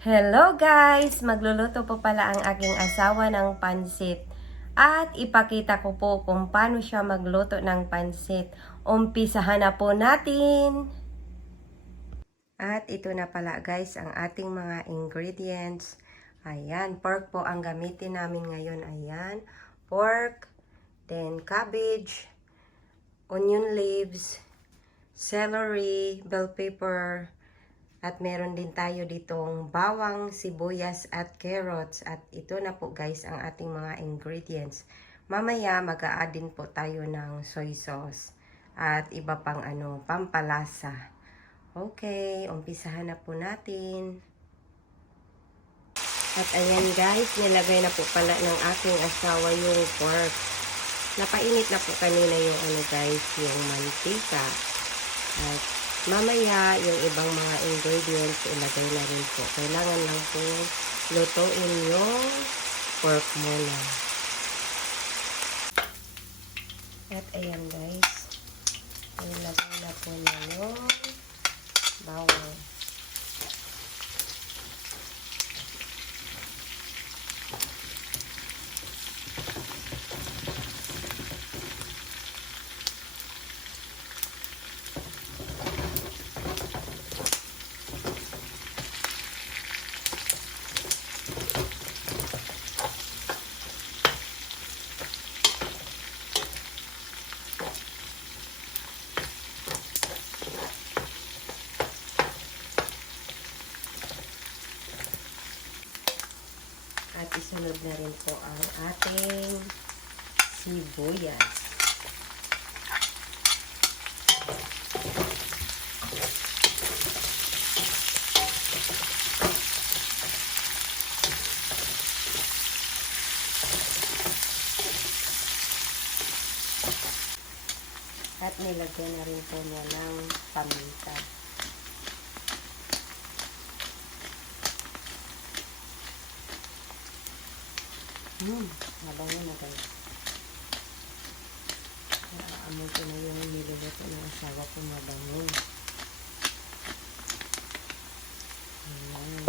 Hello guys! Magluluto po pala ang aking asawa ng pansit. At ipakita ko po kung paano siya magluto ng pansit. Umpisahan na po natin! At ito na pala guys ang ating mga ingredients. Ayan, pork po ang gamitin namin ngayon. Ayan, pork, then cabbage, onion leaves, celery, bell pepper, at meron din tayo ditong bawang, sibuyas at carrots. At ito na po guys ang ating mga ingredients. Mamaya mag-a-add din po tayo ng soy sauce at iba pang pampalasa. Okay, umpisahan na po natin. At ayan guys, nilagay na po pala ng aking asawa yung pork. Napainit na po kanina yung yung mantika. At mamaya, yung ibang mga ingredients, ilagay na rin po. Kailangan lang po lutuin yung pork muna. At ayan guys, ilagay na po na yung bawang. At isunod na rin po ang ating sibuyas. At nilagyan na rin po niya ng paminta. Mabango na guys. Naaamoy ko na yung niluluto ng asawa ko, mabango. Ayan.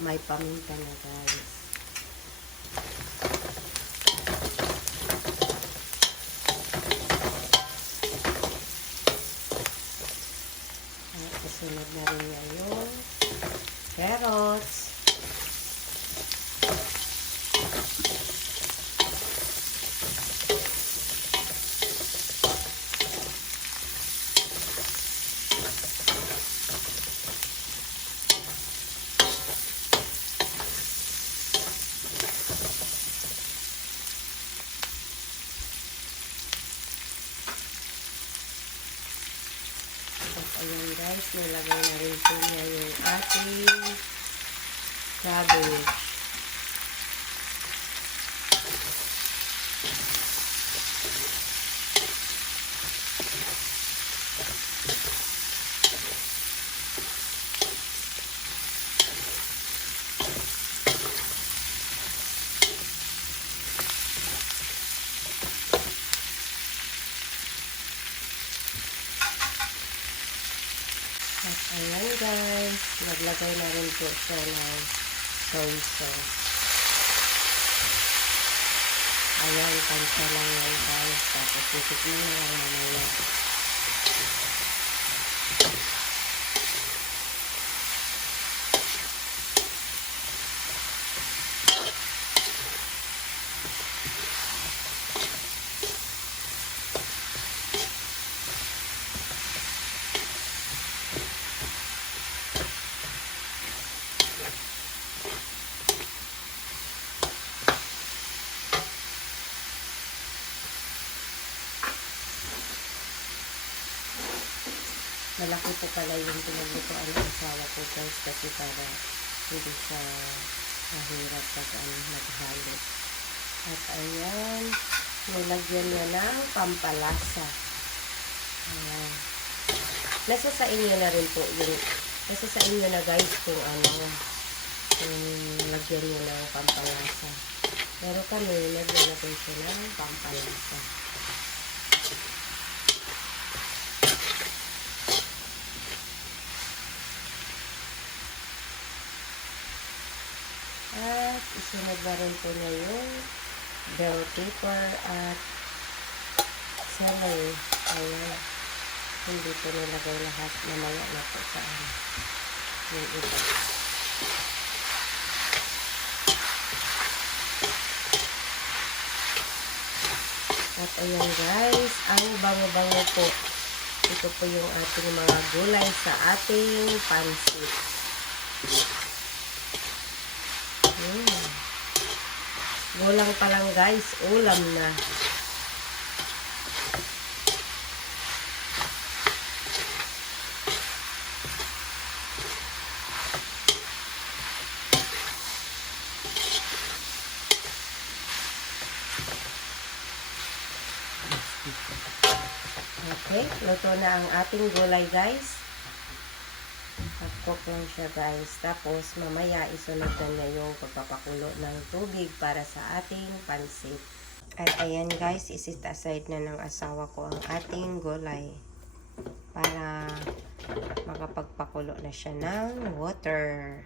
May paminta na guys. At kasunod na rin niya yung carrots. Ayan guys, nilagay na rin po niya yung ating cabbage. At ayan guys, naglagay na rin po siya ng soy sauce. Ayan, pansa lang yan guys. Tapos isip mo na lang mamaya. Malaki po pala yung pinaglutoan ng asawa ko guys kasi para hindi siya mahirap pag maghalo. At ayan, nilagyan niya ng pampalasa. Ayan. Nasa sa inyo na rin po yung, nasa sa inyo na guys kung kung lagyan niyo ng pampalasa. Pero kami, lagyan natin siya ng pampalasa. At isunod na rin po niya yung bell pepper at celery. Ayan. Hindi po nilagay lahat. Mamaya na po sa yung iba. At ayan guys, ang bango-bango po. Ito po yung ating mga gulay sa ating pansit. Gulang pa lang guys, ulam na. Okay, luto na ang ating gulay guys. Cook lang siya guys. Tapos mamaya isunod na niya yung pagpapakulo ng tubig para sa ating pansit. At ayan guys, isit aside na ng asawa ko ang ating gulay para makapagpakulo na siya ng water.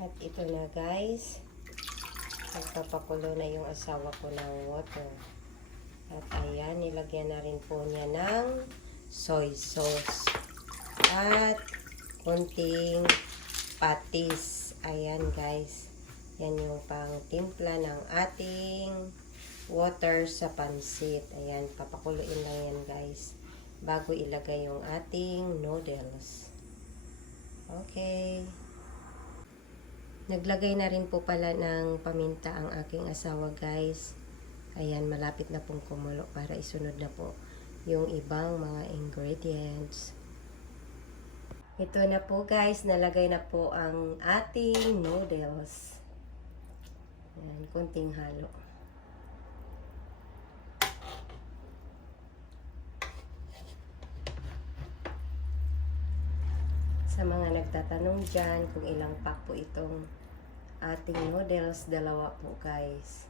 At ito na guys, nagpapakulo na yung asawa ko ng water. At ayan, nilagyan na rin po niya ng soy sauce. At konting patis. Ayan guys, yan yung pang timpla ng ating water sa pansit. Ayan, papakuluin lang yan guys, bago ilagay yung ating noodles. Okay. Naglagay na rin po pala ng paminta ang aking asawa guys. Ayan, malapit na pong kumulo para isunod na po yung ibang mga ingredients. Ito na po guys, nalagay na po ang ating noodles. Ayan, kunting halo. Sa mga nagtatanong dyan kung ilang pack po itong ating noodles, dalawa po guys.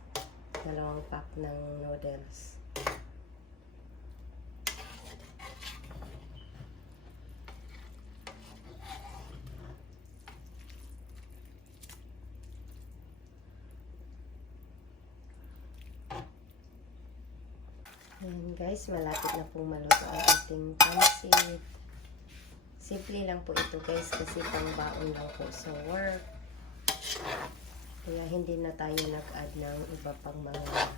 Dalawang pack ng noodles. Ayan guys, malapit na pong maluto ang ating pansit. Simple lang po ito guys kasi pangbaon lang po sa work. Kaya hindi na tayo nag-add ng iba pang mga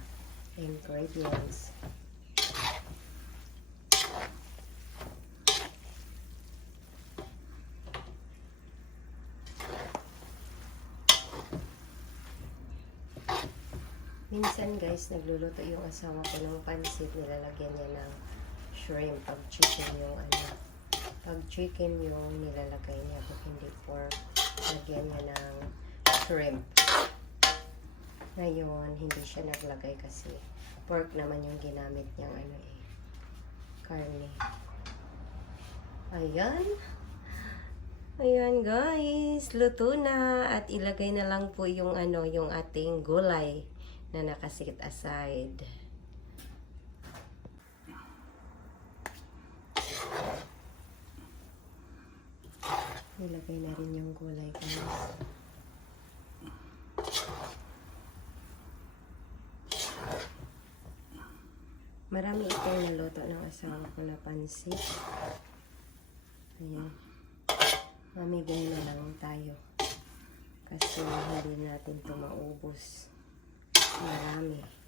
ingredients. Minsan guys, nagluluto yung asawa ko ng pansit, nilalagyan niya ng shrimp. Pag chicken yung pag chicken yung nilalagay niya, pag hindi pork, lagyan niya ng shrimp. Ngayon, hindi siya naglagay kasi pork naman yung ginamit niyang karne. Ayan. Ayan guys, luto na at ilagay na lang po yung yung ating gulay na nakasit aside. Ilagay na rin yung gulay guys. Marami itong naluto ng asawa ko na pansit. Ayan. Mamigay na lang tayo. Kasi hindi natin ito maubos. Marami.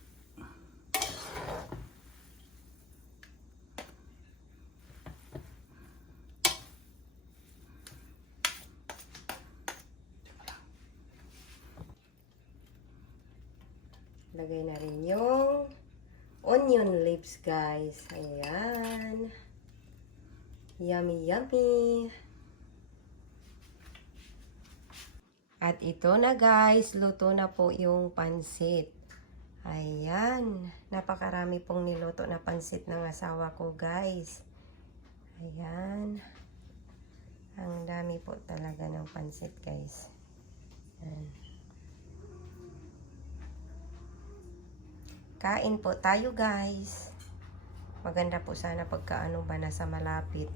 Lagay na rin yung onion leaves guys. Ayan. Yummy, yummy. At ito na guys, luto na po yung pansit. Ayan. Napakarami pong niluto na pansit ng asawa ko guys. Ayan. Ang dami po talaga ng pansit guys. Ayan. Kain po tayo guys. Maganda po sana pagkaano ba nasa malapit.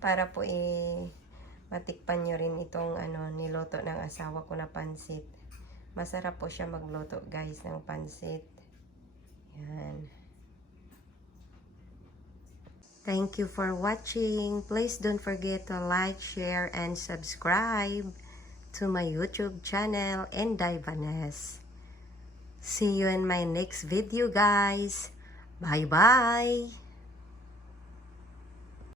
Para po matikpan nyo rin itong niluto ng asawa ko na pansit. Masarap po siya magluto guys ng pansit. Yan. Thank you for watching. Please don't forget to like, share, and subscribe to my YouTube channel, Inday Vaness. See you in my next video guys. Bye bye.